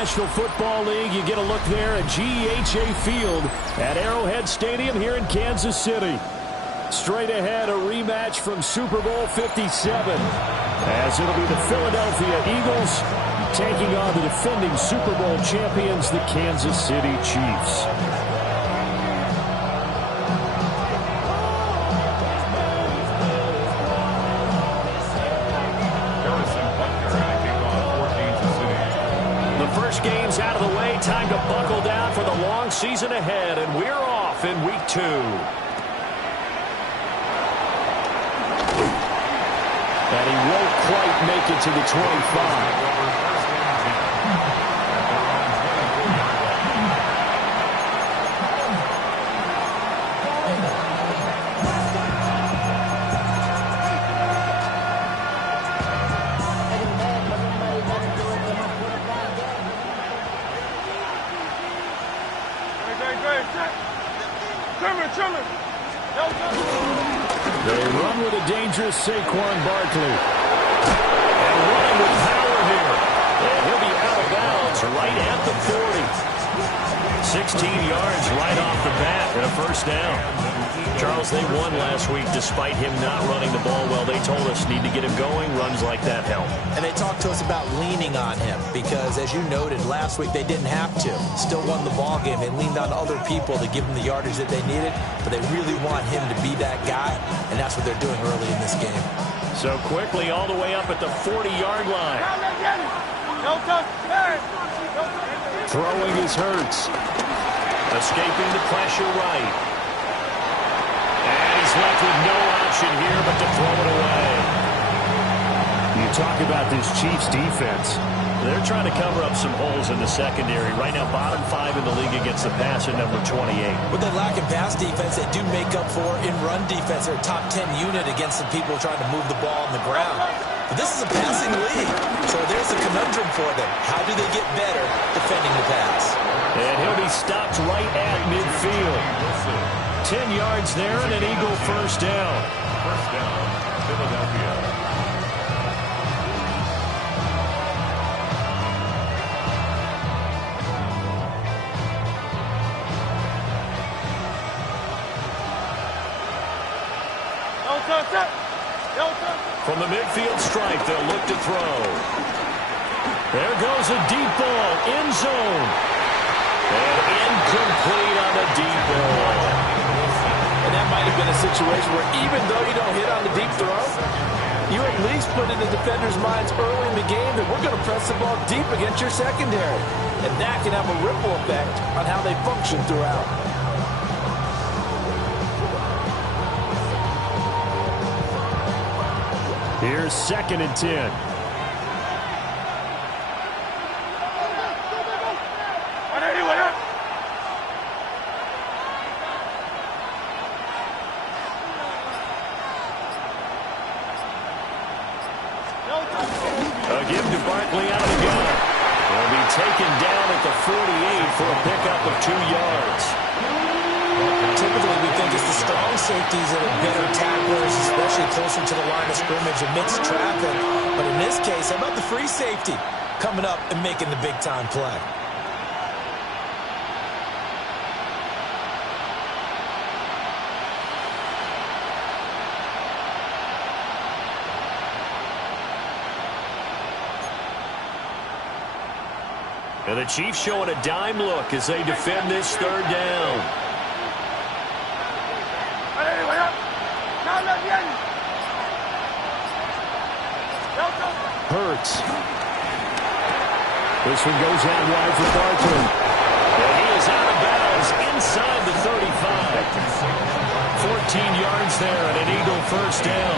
National Football League. You get a look there at GEHA Field at Arrowhead Stadium here in Kansas City. Straight ahead, a rematch from Super Bowl 57, as it'll be the Philadelphia Eagles taking on the defending Super Bowl champions, the Kansas City Chiefs. Games out of the way. Time to buckle down for the long season ahead, and we're off in week 2. And he won't quite make it to the 25. They run with a dangerous Saquon Barkley. And running with power here. And he'll be out of bounds right at the 40. 16 yards right off the bat and a first down. Charles, they won last week despite him not running the ball well. They told us need to get him going. Runs like that help. And they talked to us about leaning on him because, as you noted, last week they didn't have to. Still won the ball game. They leaned on other people to give them the yardage that they needed, but they really want him to be that guy, and that's what they're doing early in this game. So quickly all the way up at the 40-yard line. Throwing is Hurts. Escaping the pressure right. And he's left with no option here but to throw it away. You talk about this Chiefs defense. They're trying to cover up some holes in the secondary. Right now, bottom 5 in the league against the pass at number 28. With that lack of pass defense, they do make up for in run defense. They're a top 10 unit against the people trying to move the ball on the ground. But this is a passing league, so there's a conundrum for them. How do they get better defending the pass? And he'll be stopped right at midfield. 10 yards there and an Eagle first down. First down, Philadelphia. From the midfield stripe, they'll look to throw. There goes a deep ball, end zone. And incomplete on the deep ball. And that might have been a situation where even though you don't hit on the deep throw, you at least put in the defenders' minds early in the game that we're going to press the ball deep against your secondary. And that can have a ripple effect on how they function throughout. Here's 2nd and 10. A give to Barkley out of the gun. Will be taken down at the 48 for a pickup of 2 yards. Typically, we think it's the strong safeties that are better tacklers, especially closer to the line of scrimmage amidst traffic. But in this case, how about the free safety coming up and making the big-time play? And the Chiefs showing a dime look as they defend this 3rd down. Hurts. This one goes out wide for Barkley. And he is out of bounds inside the 35. 14 yards there and an Eagle first down.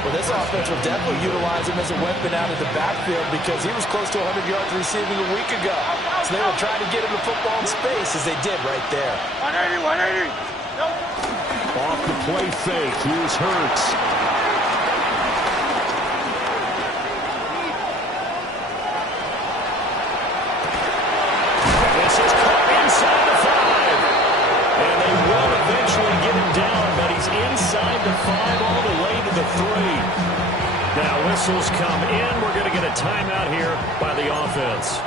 Well, this offense will definitely utilize him as a weapon out of the backfield because he was close to 100 yards receiving a week ago. So they will try to get him the football in space as they did right there. 180. Off the play fake. Here's Hurts. This is caught inside the 5. And they will eventually get him down, but he's inside the 5 all the way to the 3. Now whistles come in. We're going to get a timeout here by the offense.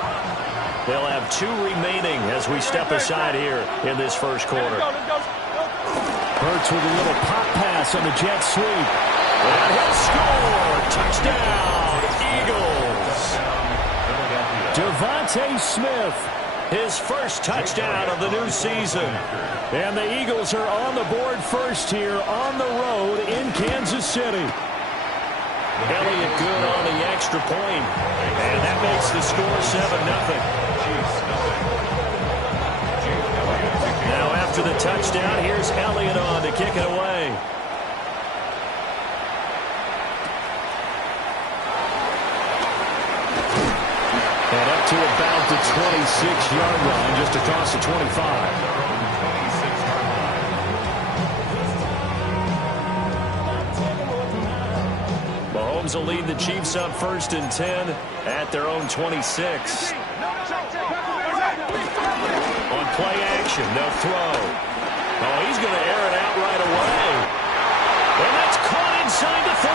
They'll have 2 remaining as we step aside here in this first quarter. Hurts with a little pop pass on the jet sweep. And he'll score. Touchdown, Eagles. Devontae Smith. His first touchdown of the new season. And the Eagles are on the board first here on the road in Kansas City. Elliott good on the extra point. And that makes the score 7-0. Now after the touchdown, here's Elliott on to kick it away. And up to about the 26-yard line, just across the 25. Mahomes will lead the Chiefs up 1st and 10 at their own 26. On play action, they'll throw. Oh, he's going to air it out right away. And that's caught inside the 35.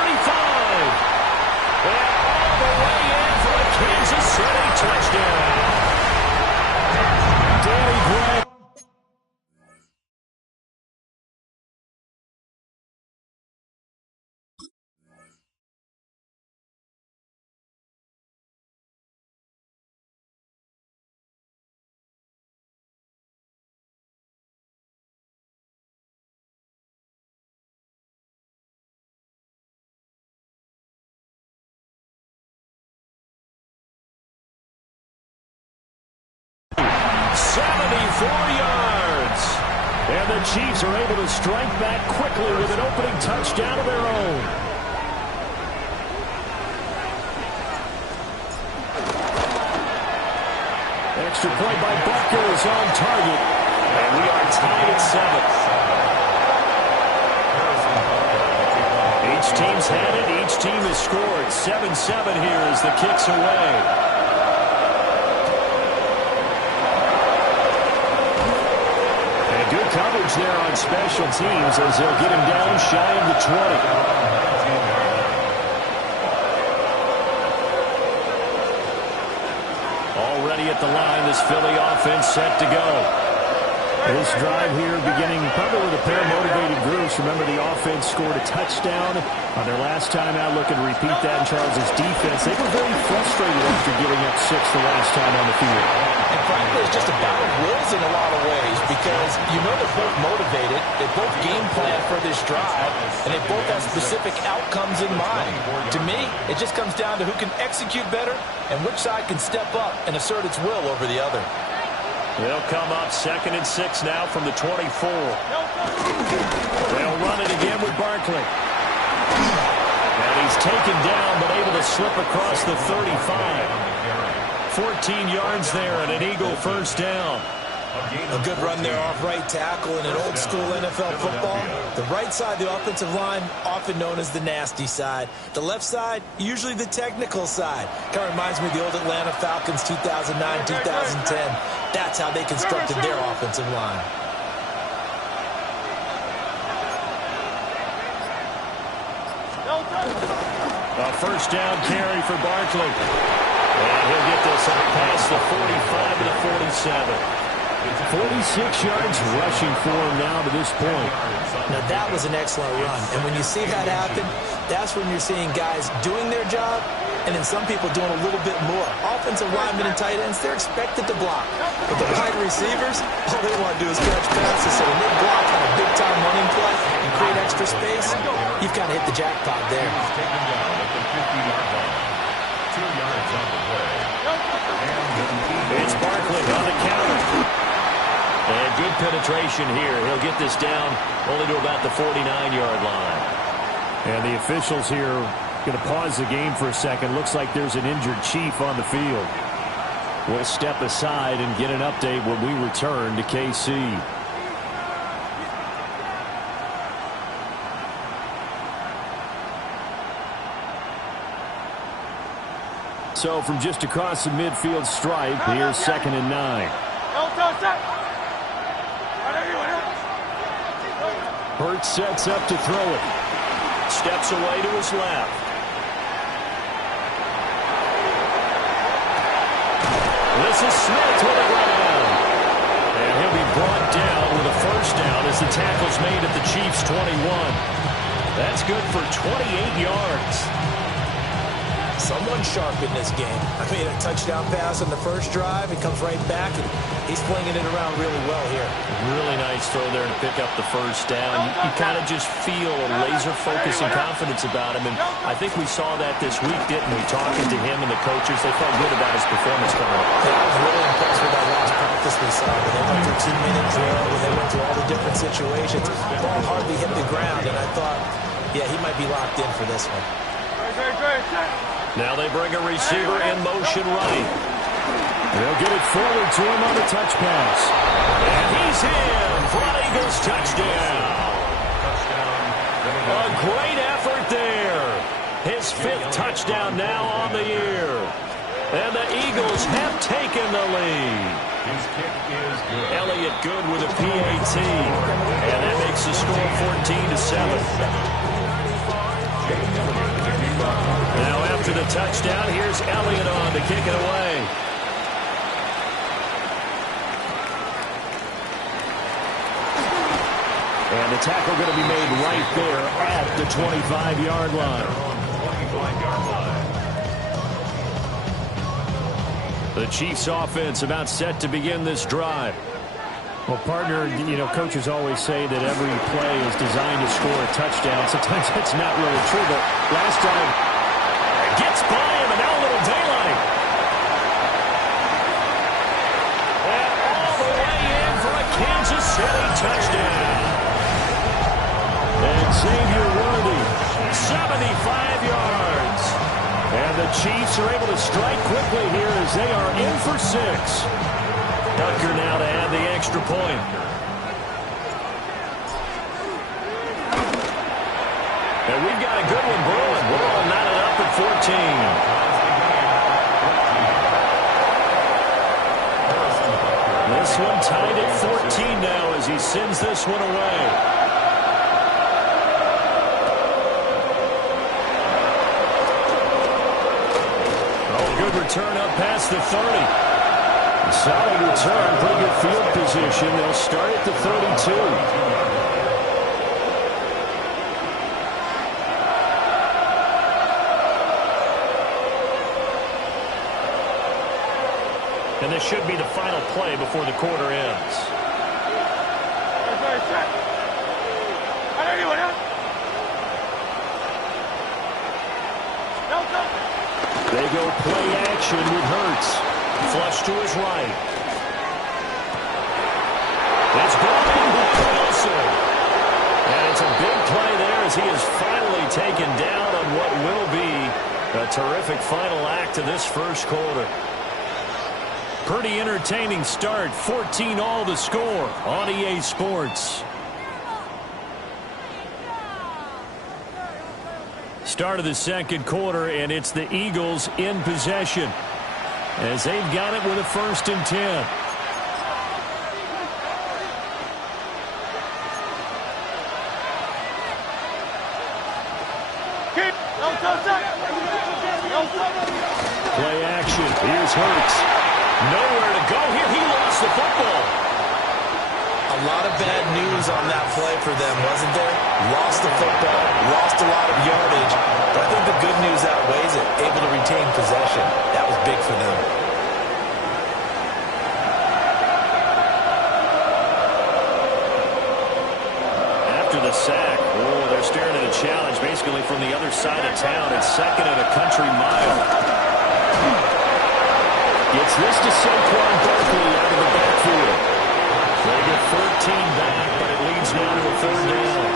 And all the way in for a Kansas City touchdown. Danny Gray. Yards. And the Chiefs are able to strike back quickly with an opening touchdown of their own. Extra point by Butker is on target. And we are tied at 7. Each team's had it. Each team has scored. 7-7 here as the kick's away. Coverage there on special teams as they'll get him down shy of the 20. Already at the line, this Philly offense set to go. This drive here beginning probably with a pair of motivated groups. Remember, the offense scored a touchdown on their last time out. Looking to repeat that in Charles' defense. They were very frustrated after giving up 6 the last time on the field. And frankly, it's just a battle of wills in a lot of ways because you know they're both motivated, they both game plan for this drive, and they both have specific outcomes in mind. To me, it just comes down to who can execute better and which side can step up and assert its will over the other. They'll come up 2nd and 6 now from the 24. They'll run it again with Barkley. And he's taken down but able to slip across the 35. 14 yards there and an Eagle first down. A good run there off right tackle in an old-school NFL football. The right side, the offensive line, often known as the nasty side. The left side, usually the technical side. Kind of reminds me of the old Atlanta Falcons 2009, 2010. That's how they constructed their offensive line. A first down carry for Barkley. And he'll get this up past the 45 to the 47. 46 yards rushing for him now to this point. Now, that was an excellent run. And when you see that happen, that's when you're seeing guys doing their job and then some people doing a little bit more. Offensive linemen and tight ends, they're expected to block. But the wide receivers, all they want to do is catch passes. So when they block on a big-time running play and create extra space, you've kind of hit the jackpot there. It's Barkley on the counter. And good penetration here. He'll get this down only to about the 49-yard line. And the officials here going to pause the game for a second. Looks like there's an injured Chief on the field. We'll step aside and get an update when we return to KC. So from just across the midfield stripe, here's 2nd and 9. Hurts sets up to throw it. Steps away to his left. This is Smith with a ground. And he'll be brought down with a first down as the tackle's made at the Chiefs' 21. That's good for 28 yards. Someone sharp in this game. I mean, a touchdown pass on the first drive. He comes right back, and he's flinging it around really well here. Really nice throw there to pick up the first down. You kind of just feel a laser focus and confidence about him, and I think we saw that this week, didn't we? Talking to him and the coaches, they felt good about his performance coming up. Yeah, I was really impressed with that last practice we saw. When they went through 2-minute drill, when they went through all the different situations, the ball hardly hit the ground, and I thought, yeah, he might be locked in for this one. Now they bring a receiver in motion right. They'll get it forward to him on the touch pass. And he's in for an Eagles touchdown. A great effort there. His 5th touchdown now on the year. And the Eagles have taken the lead. His kick is good. Elliott good with a PAT. And that makes the score 14-7. Now after the touchdown, here's Elliott on to kick it away. And the tackle going to be made right there at the 25-yard line. The Chiefs offense about set to begin this drive. Well, partner, you know, coaches always say that every play is designed to score a touchdown. Sometimes that's not really true, but last time gets by him, and now a little daylight. And all the way in for a Kansas City touchdown. And Xavier Worthy, 75 yards. And the Chiefs are able to strike quickly here as they are in for 6. Tucker now to add the extra point. And we've got a good one brewing. We're all knotted up at 14. This one tied at 14 now as he sends this one away. Oh, good return up past the 30. Solid return, pretty good field position. They'll start at the 32. And this should be the final play before the quarter ends. They go play action with Hurts. Flush to his right. It's Brian Wilson. And it's a big play there as he is finally taken down on what will be a terrific final act of this first quarter. Pretty entertaining start. 14-all the score on EA Sports. Start of the second quarter, and it's the Eagles in possession, as they've got it with a 1st and 10. Play action. Here's Hurts. Nowhere to go here. He lost the football. A lot of bad news on that play for them, wasn't there? Lost the football, lost a lot of yardage, but I think the good news outweighs it. Able to retain possession. That was big for them. After the sack, they're staring at a challenge basically from the other side of town. It's 2nd and a country mile. Gets this to Saquon Barkley out of the backfield. They get 13 back, but it leads now to a 3rd down.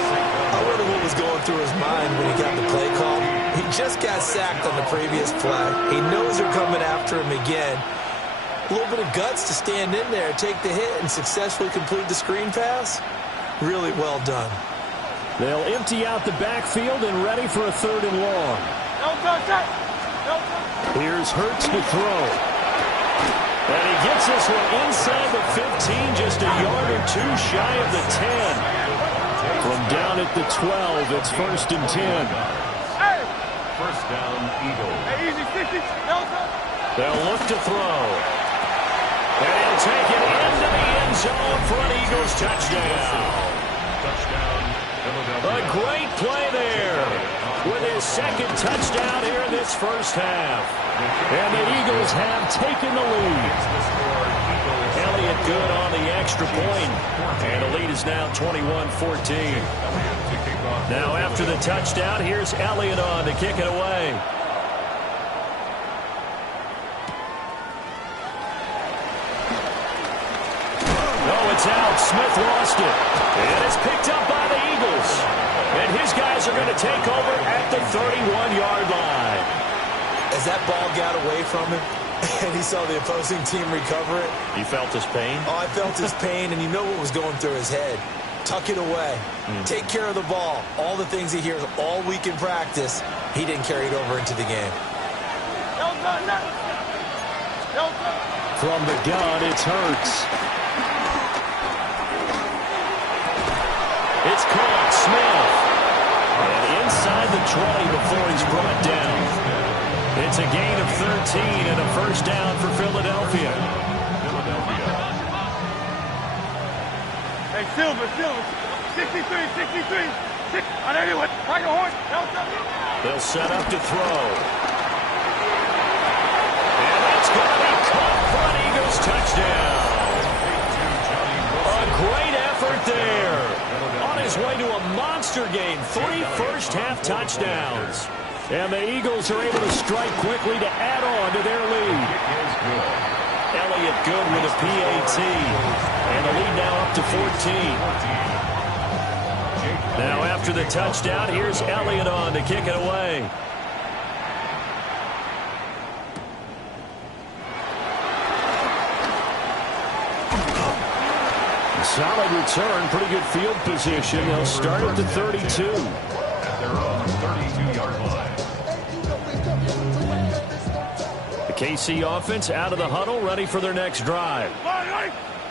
I wonder what was going through his mind when he got the play call. He just got sacked on the previous play. He knows they're coming after him again. A little bit of guts to stand in there, take the hit, and successfully complete the screen pass. Really well done. They'll empty out the backfield and ready for a 3rd and long. Here's Hurts to throw. And he gets this one inside the 15, just a yard or 2 shy of the 10. From down at the 12, it's 1st and 10. First down, Eagles. They'll look to throw. zone for an Eagles touchdown. Touchdown, Philadelphia. A great play there with his second touchdown here in this first half. And the Eagles have taken the lead. Elliott good on the extra point. And the lead is now 21-14. Now after the touchdown, here's Elliott on to kick it away. Oh, it's out. Smith lost it. And it's picked up by the Eagles. And his guys are going to take over at the 31-yard line. As that ball got away from him and he saw the opposing team recover it. You felt his pain? Oh, I felt his pain, and you know what was going through his head. Tuck it away. Take care of the ball. All the things he hears all week in practice, he didn't carry it over into the game. From the gun, it's Hurts. It's caught. Smith. And inside the 20 before he's brought down. It's a gain of 13 and a first down for Philadelphia. Hey, Silver, 63. On everyone, right your horse. They'll set up to throw. And that's going to be caught for an Eagles touchdown. A great effort there. On his way to a monster game. 3 first-half touchdowns. And the Eagles are able to strike quickly to add on to their lead. Elliott good with a PAT. And the lead now up to 14. Now after the touchdown, here's Elliott on to kick it away. Solid return, pretty good field position. They'll start at the 32. At their own 32-yard line. The KC offense out of the huddle, ready for their next drive.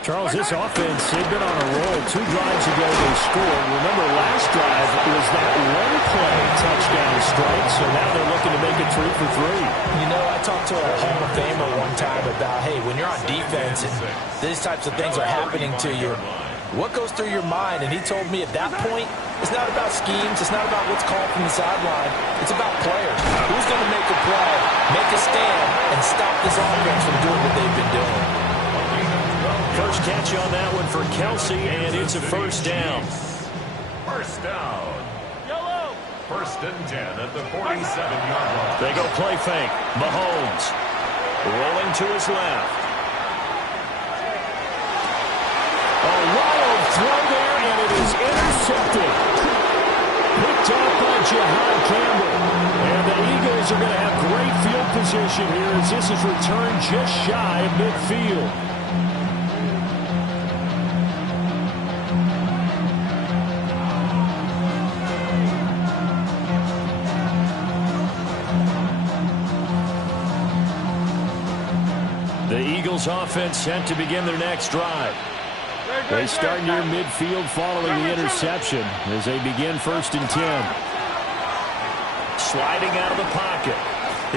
Charles, this offense, they've been on a roll. 2 drives ago they scored. Remember, last drive was that one-play touchdown strike, so now they're looking to make it 3 for 3. You know, I talked to a Hall of Famer one time about, hey, when you're on defense and these types of things are happening to you, what goes through your mind? And he told me at that point, it's not about schemes. It's not about what's called from the sideline. It's about players. Who's going to make a play, make a stand, and stop this offense from doing what they've been doing? First catch on that one for Kelsey, and it's a first down. First down. First and 10 at the 47-yard line. They go play fake. Mahomes rolling to his left. A wild throw there, and it is intercepted. Picked off by Jihad Campbell. And the Eagles are going to have great field position here as this is returned just shy of midfield. The Eagles offense set to begin their next drive. They start near midfield following the interception as they begin first and 10. Sliding out of the pocket.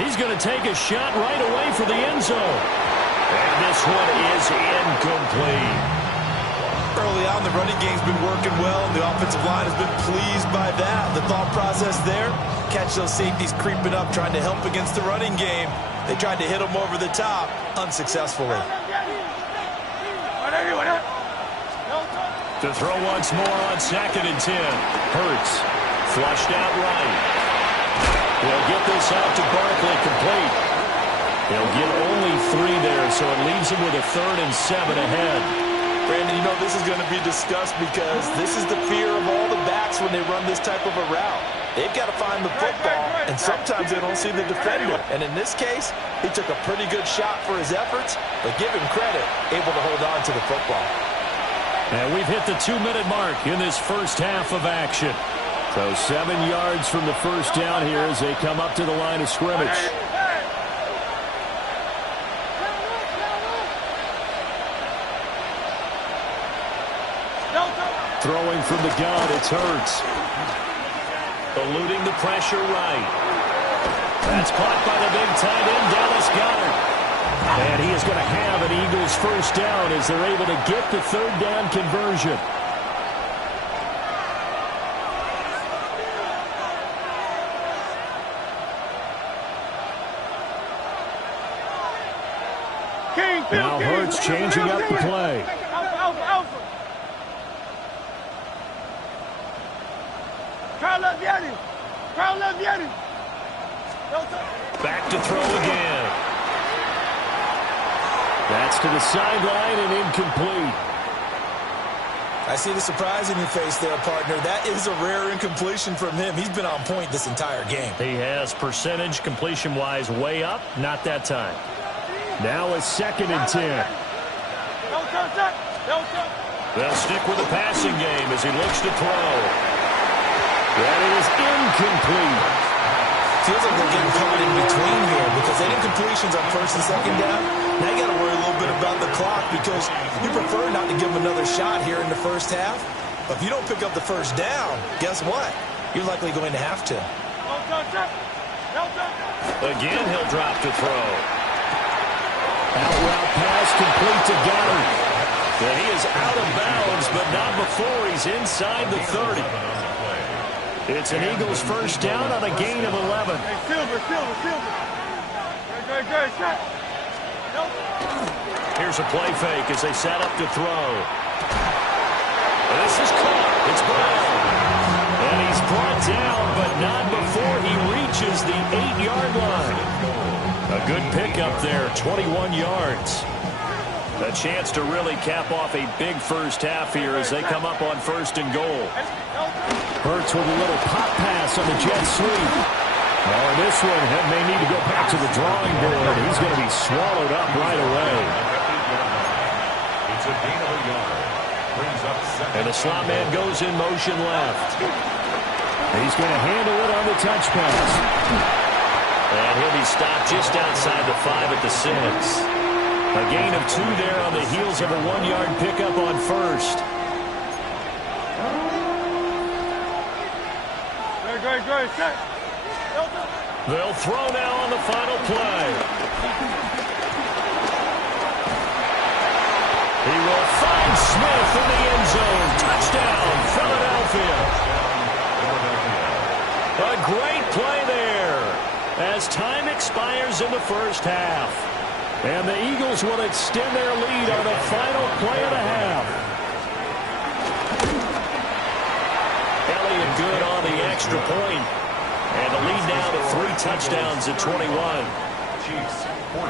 He's going to take a shot right away for the end zone. And this one is incomplete. Early on, the running game's been working well, and the offensive line has been pleased by that. The thought process there, catch those safeties creeping up, trying to help against the running game. They tried to hit them over the top, unsuccessfully. To throw once more on second and 10. Hurts flushed out right. He'll get this out to Barkley complete. He'll get only 3 there, so it leaves him with a 3rd and 7 ahead. Brandon, you know this is going to be discussed because this is the fear of all the backs when they run this type of a route. They've got to find the football, and sometimes they don't see the defender. And in this case, he took a pretty good shot for his efforts, but give him credit, able to hold on to the football. And we've hit the 2-minute mark in this first half of action. So 7 yards from the first down here as they come up to the line of scrimmage. Throwing from the gun, it's Hurts. Eluding the pressure right. That's caught by the big tight end, Dallas Goedert. And he is going to have an Eagles first down as they're able to get the third down conversion. Now Hurts changing up the play. Back to throw again. That's to the sideline and incomplete. I see the surprise in your face there, partner. That is a rare incompletion from him. He's been on point this entire game. He has percentage completion-wise way up. Not that time. Now a 2nd and 10. They'll stick with the passing game as he looks to throw. That is incomplete. Feels like they're getting caught in between here because they did completions on 1st and 2nd down. Now you got to worry a little bit about the clock because you prefer not to give them another shot here in the first half. But if you don't pick up the first down, guess what? You're likely going to have to. Again, he'll drop to throw. Out route pass complete to Goddard. And he is out of bounds, but not before he's inside the 30. It's an Eagles first down on a gain of 11. Here's a play fake as they set up to throw. This is caught. It's Brown. And he's brought down, but not before he reaches the 8-yard line. A good pickup there, 21 yards. A chance to really cap off a big first half here as they come up on 1st and goal. Hurts with a little pop pass on the jet sweep. Oh, this one may need to go back to the drawing board. He's going to be swallowed up right away. It's a gain of a yard. Brings up 2nd. And the slot man goes in motion left. He's going to handle it on the touch pass. And he'll be stopped just outside the 5 at the 6. A gain of 2 there on the heels of a 1-yard pickup on 1st. They'll throw now on the final play. He will find Smith in the end zone. Touchdown, Philadelphia. A great play there as time expires in the first half. And the Eagles will extend their lead on the final play of the half. Elliott good on the extra point. And the lead now to 3 touchdowns at 21. Chiefs 14.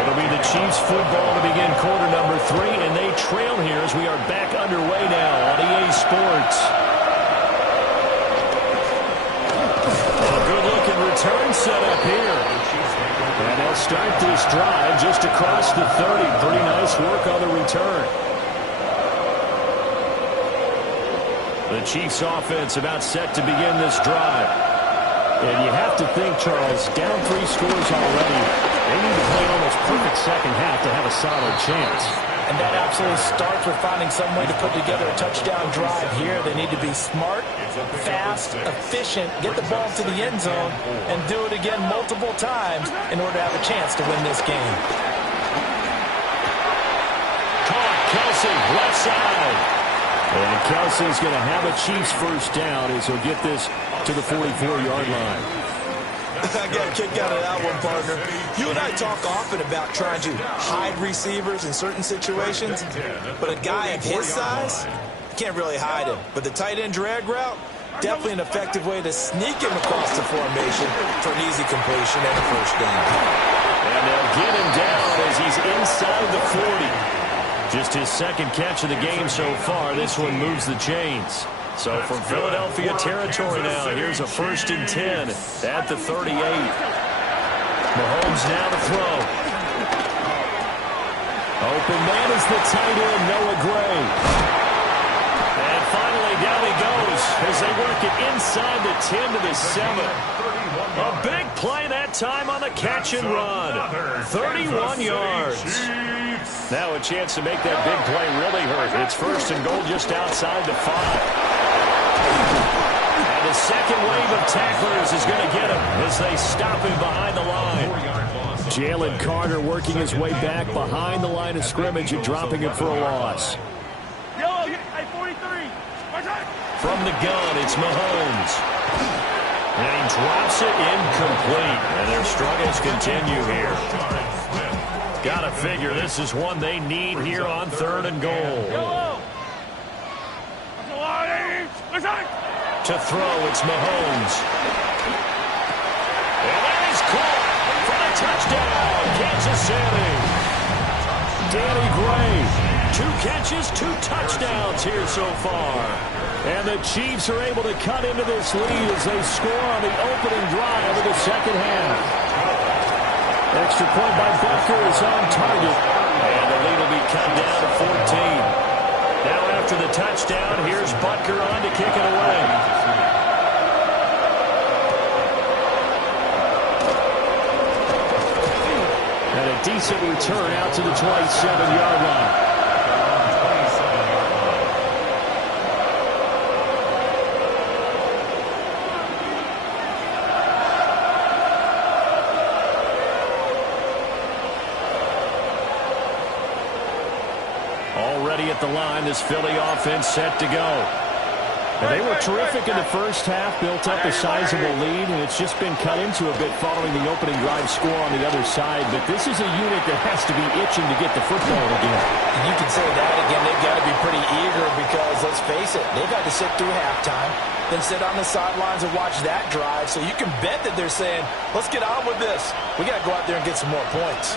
It'll be the Chiefs football to begin quarter number 3, and they trail here as we are back underway now on EA Sports. A good-looking return set up here. And they'll start this drive just across the 30. Pretty nice work on the return. The Chiefs offense about set to begin this drive. And you have to think, Charles, down 3 scores already. They need to play an almost perfect second half to have a solid chance. And that absolutely starts with finding some way to put together a touchdown drive here. They need to be smart, fast, efficient, get the ball to the end zone, and do it again multiple times in order to have a chance to win this game. Caught, Kelsey, left side. And Kelsey's going to have a Chiefs first down as he'll get this to the 44-yard line. I got a kick out of that one, partner. You and I talk often about trying to hide receivers in certain situations, but a guy of his size, you can't really hide him. But the tight end drag route, definitely an effective way to sneak him across the formation for an easy completion and a first down. And they'll get him down as he's inside the 40. Just his 2nd catch of the game so far. This one moves the chains. So from Philadelphia territory now, here's a 1st and 10 at the 38. Mahomes now to throw. Open man is the tight end, Noah Gray. And finally, down he goes as they work it inside the 10 to the 7. A big play that time on the catch and run. 31 yards. Now a chance to make that big play really hurt. It's 1st and goal just outside the 5. And a second wave of tacklers is going to get him as they stop him behind the line. Jalen Carter working his way back behind the line of scrimmage and dropping him for a loss. From the gun, it's Mahomes. And he drops it incomplete. And their struggles continue here. Got to figure this is one they need here on 3rd and goal. To throw, it's Mahomes. And that is caught for a touchdown, Kansas City. Danny Gray. 2 catches, 2 touchdowns here so far. And the Chiefs are able to cut into this lead as they score on the opening drive of the second half. Extra point by Butker is on target. And the lead will be cut down to 14. Now after the touchdown, here's Butker on to kick it away. And a decent return out to the 27-yard line. Already at the line, this Philly offense set to go. And they were terrific in the first half, built up a sizable lead, and it's just been cut into a bit following the opening drive score on the other side. But this is a unit that has to be itching to get the football again. And you can say that again. They've got to be pretty eager because, let's face it, they've got to sit through halftime, then sit on the sidelines and watch that drive. So you can bet that they're saying, let's get on with this. We got to go out there and get some more points.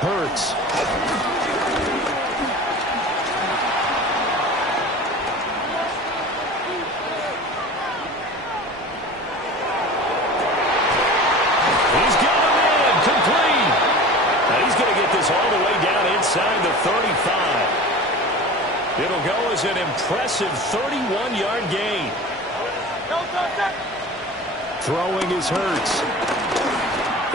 Hurts. He's got him in, complete. Now he's going to get this all the way down inside the 35. It'll go as an impressive 31-yard gain. Throwing is Hurts.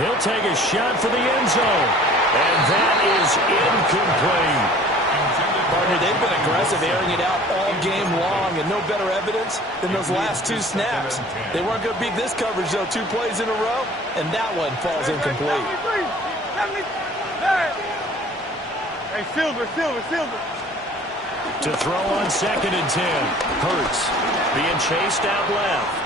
He'll take a shot for the end zone. And that is incomplete. Partner, they've been aggressive, airing it out all game long, and no better evidence than those last 2 snaps. They weren't going to beat this coverage, though, 2 plays in a row, and that one falls incomplete. Hey, Silver. To throw on 2nd and 10. Hurts being chased out left.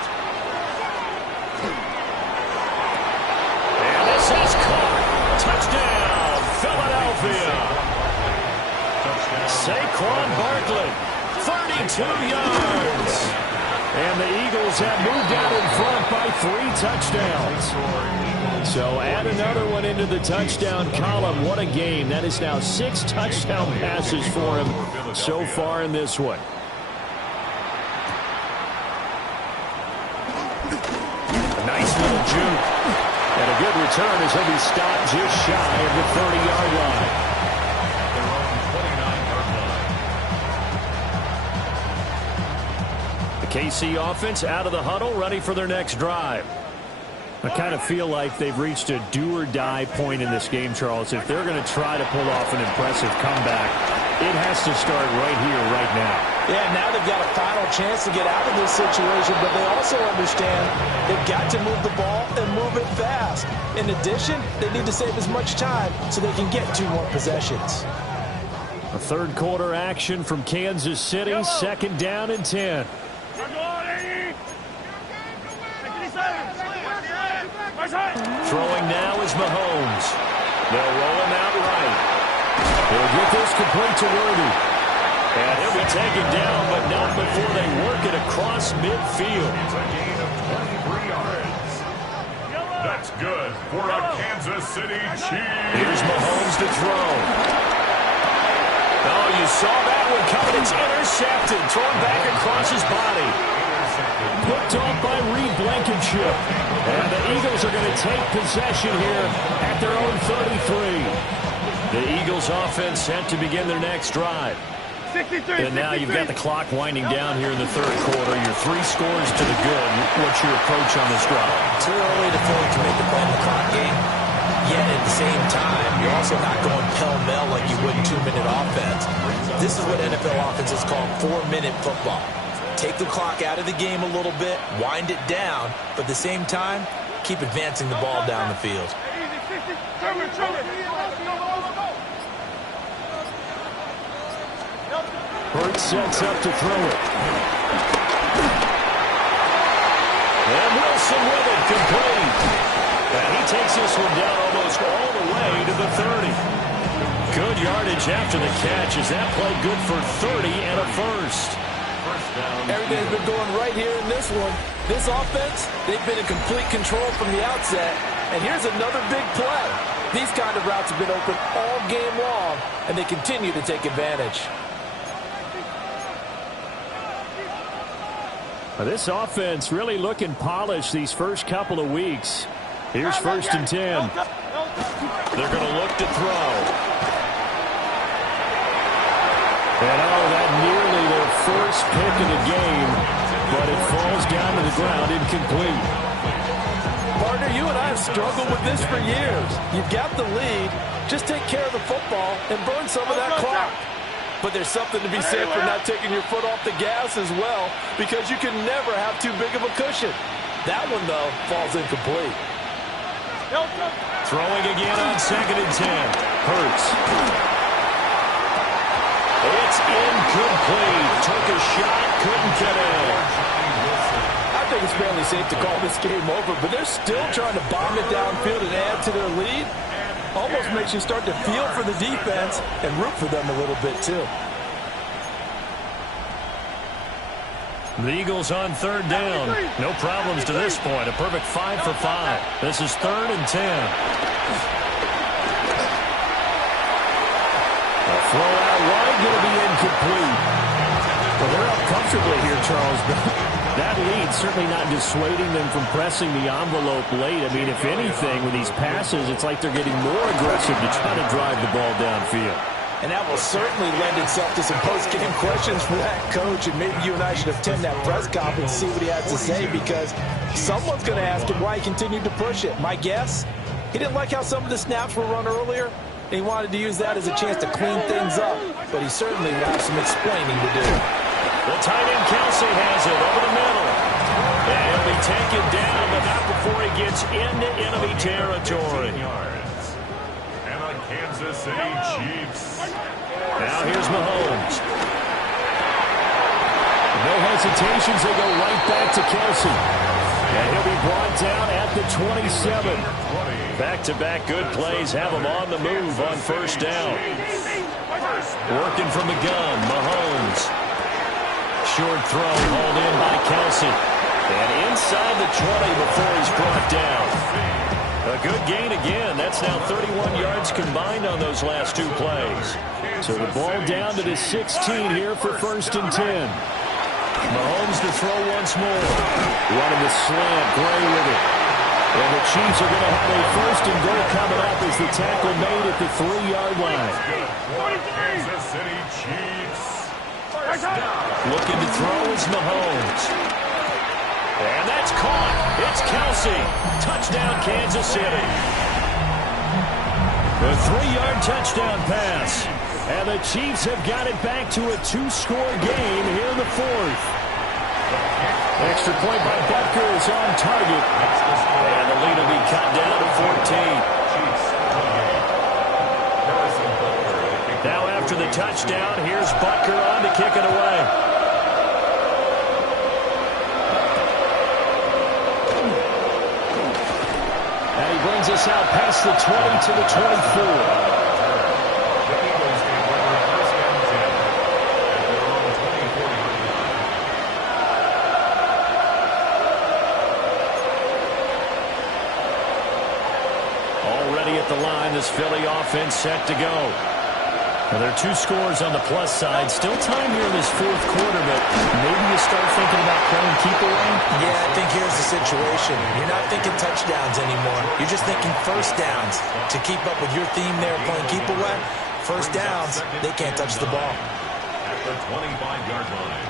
And this is caught. Touchdown, Philadelphia. Saquon Barkley, 32 yards. And the Eagles have moved out in front by 3 touchdowns. So add another one into the touchdown column. What a game. That is now 6 touchdown passes for him so far in this one. A nice little juke. And a good return as he'll be stopped just shy of the 30-yard line. The KC offense out of the huddle, ready for their next drive. I kind of feel like they've reached a do-or-die point in this game, Charles. If they're going to try to pull off an impressive comeback, it has to start right here, right now. Yeah, now they've got a final chance to get out of this situation, but they also understand they've got to move the ball and move it fast. In addition, they need to save as much time so they can get 2 more possessions. A third quarter action from Kansas City, 2nd down and 10. Throwing now is Mahomes. They'll roll him out right. They'll get this complete to Worthy. And he'll be taken down, but not before they work it across midfield. It's a gain of 23 yards. That's good for a Kansas City Chiefs. Here's Mahomes to throw. Oh, you saw that one coming. It's intercepted. Thrown back across his body. Picked off by Reed Blankenship. And the Eagles are going to take possession here at their own 33. The Eagles offense set to begin their next drive. 63, and now you've got the clock winding down here in the third quarter. You're 3 scores to the good. What's your approach on this drive? Too early to fully commit to playing the clock game. yet at the same time, you're also not going pell-mell like you would in 2-minute offense. This is what NFL offenses call 4-minute football. Take the clock out of the game a little bit, wind it down, but at the same time, keep advancing the ball down the field. Hurts sets up to throw it. And Wilson with it, complete. And he takes this one down almost all the way to the 30. Good yardage after the catch. Is that play good for 30 and a first? Everything's been going right here in this one. This offense, they've been in complete control from the outset. And here's another big play. These kind of routes have been open all game long, and they continue to take advantage. This offense really looking polished these first couple of weeks. Here's 1st and 10. They're going to look to throw. And that nearly their first pick of the game, but it falls down to the ground incomplete. Partner, you and I have struggled with this for years. You've got the lead. Just take care of the football and burn some of that clock. But there's something to be said for not taking your foot off the gas as well, because you can never have too big of a cushion. That one, though, falls incomplete. Throwing again on 2nd and 10. Hurts. It's incomplete. Took a shot, couldn't get in. I think it's fairly safe to call this game over, but they're still trying to bomb it downfield and add to their lead. Almost makes you start to feel for the defense and root for them a little bit, too. The Eagles on 3rd down. No problems to this point. A perfect 5 for 5. This is 3rd and 10. A throw out wide going to be incomplete. Well, they're up comfortably here, Charles, but that lead certainly not dissuading them from pressing the envelope late. I mean, if anything, with these passes, it's like they're getting more aggressive to try to drive the ball downfield. And that will certainly lend itself to some post-game questions for that coach, and maybe you and I should attend that press conference and see what he has to say, because someone's going to ask him why he continued to push it. My guess, he didn't like how some of the snaps were run earlier, and he wanted to use that as a chance to clean things up, but he certainly will have some explaining to do. The tight end Kelsey has it over the middle. And he'll be taken down, but not before he gets into enemy territory. And the Kansas City Chiefs. Now here's Mahomes. No hesitations, they go right back to Kelsey. And he'll be brought down at the 27. Back-to-back good plays have him on the move on 1st down. Working from the gun, Mahomes. Short throw hauled in by Kelsey. And inside the 20 before he's brought down. A good gain again. That's now 31 yards combined on those last 2 plays. So the ball down to the 16 here for 1st and 10. Mahomes to throw once more. Running the slant, Gray with it. And the Chiefs are going to have a 1st and goal coming up as the tackle made at the 3-yard line. Kansas City Chiefs. Looking to throw is Mahomes. And that's caught. It's Kelsey. Touchdown, Kansas City. A 3-yard touchdown pass. And the Chiefs have got it back to a 2-score game here in the 4th. Extra point by Butker is on target. And the lead will be cut down to 14. Now after the touchdown, here's Butker on to kick it away. And he brings us out past the 20 to the 24. Already at the line, this Philly offense set to go. Well, there are 2 scores on the plus side. Still time here in this 4th quarter, but maybe you start thinking about playing keep away? Yeah, I think here's the situation. You're not thinking touchdowns anymore. You're just thinking 1st downs. To keep up with your theme there, playing keep away, 1st downs, they can't touch the ball. At the 25-yard line.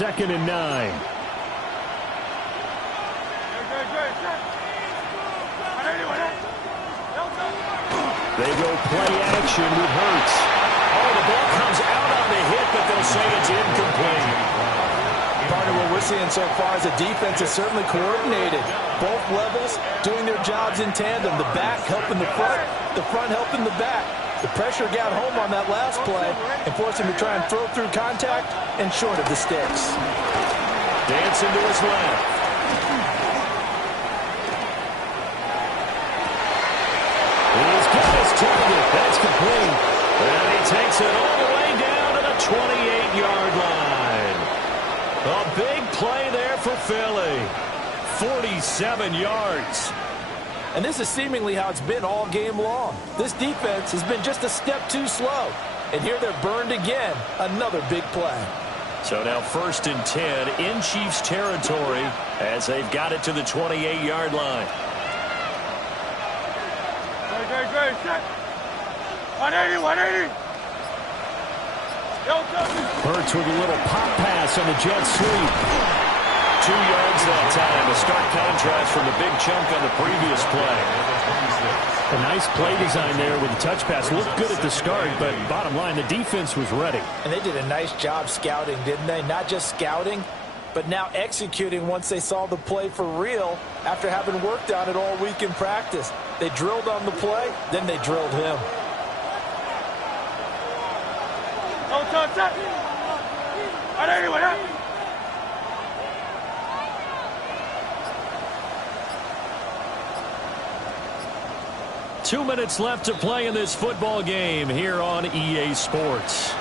2nd and 9. They go play action with Hurts. Oh, the ball comes out on the hit, but they'll say it's incomplete. Part of what we're seeing so far is the defense is certainly coordinated. Both levels doing their jobs in tandem. The back helping the front helping the back. The pressure got home on that last play and forced him to try and throw through contact and short of the sticks. Dancing to his left. He's got his target. That's complete. And he takes it all the way down to the 28-yard line. A big play there for Philly. 47 yards. And this is seemingly how it's been all game long. This defense has been just a step too slow. And here they're burned again. Another big play. So now 1st and 10 in Chiefs territory as they've got it to the 28-yard line. Great, set. 180, 180. Hurts with a little pop pass on the jet sweep. 2 yards that time. A stark contrast from the big chunk on the previous play. A nice play design there with the touch pass. Looked good at the start, but bottom line, the defense was ready. And they did a nice job scouting, didn't they? Not just scouting, but now executing once they saw the play for real after having worked on it all week in practice. They drilled on the play, then they drilled him. Oh, set. 180, 180. 2 minutes left to play in this football game here on EA Sports.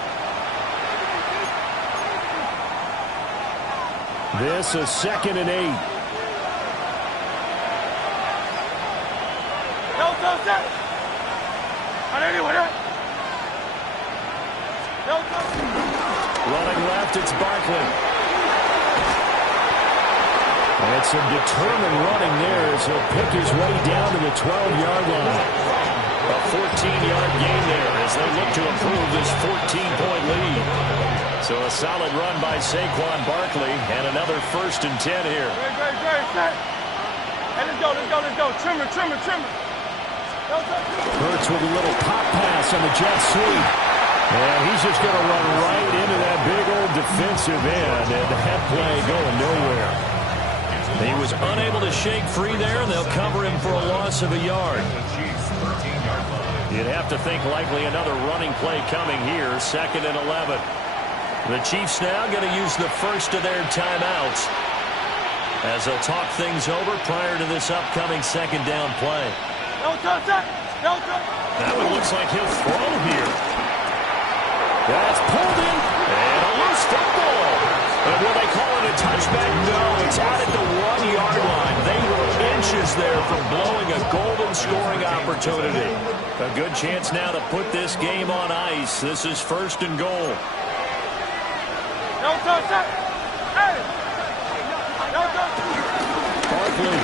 This is 2nd and 8. Set. 180, 180. Running left, it's Barkley. And some determined running there as he'll pick his way down to the 12-yard line. A 14-yard gain there as they look to improve this 14-point lead. So a solid run by Saquon Barkley and another 1st and 10 here. Great, set. Hey, let's go. Trimmer. Hurts with a little pop pass on the jet sweep. And he's just going to run right into that big old defensive end, and that play going nowhere. He was unable to shake free there, and they'll cover him for a loss of a yard. You'd have to think likely another running play coming here, 2nd and 11. The Chiefs now going to use the first of their timeouts as they'll talk things over prior to this upcoming 2nd down play. That one looks like he'll throw here. That's pulled in, and a loose football. And will they call it a touchback? No, it's out at the 1-yard line. They were inches there from blowing a golden scoring opportunity. A good chance now to put this game on ice. This is 1st and goal. Barkley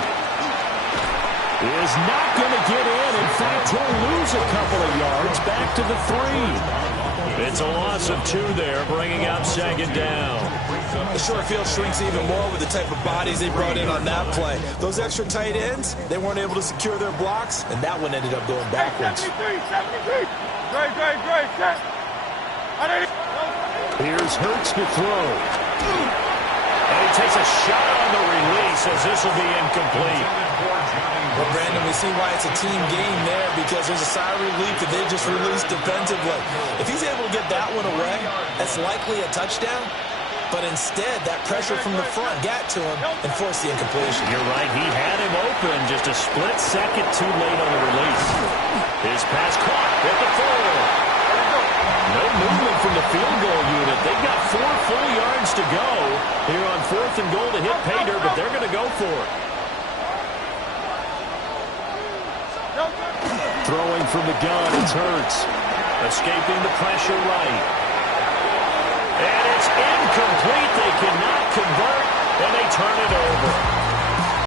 is not going to get in. In fact, he'll lose a couple of yards back to the 3. It's a loss of 2 there, bringing up 2nd down. The short field shrinks even more with the type of bodies they brought in on that play. Those extra tight ends, they weren't able to secure their blocks, and that one ended up going backwards. 73. Great, set. 180. Here's Hurts to throw. And he takes a shot on the release as this will be incomplete. Well, Brandon, we see why it's a team game there because there's a sigh of relief that they just released defensively. If he's able to get that one away, that's likely a touchdown. But instead, that pressure from the front got to him and forced the incompletion. You're right. He had him open just a split second too late on the release. His pass caught at the 4. No movement from the field goal unit. They've got 4 full yards to go here on 4th and goal to hit pay dirt, but they're going to go for it. Throwing from the gun, it's Hurts. Escaping the pressure right. And it's incomplete. They cannot convert, and they turn it over.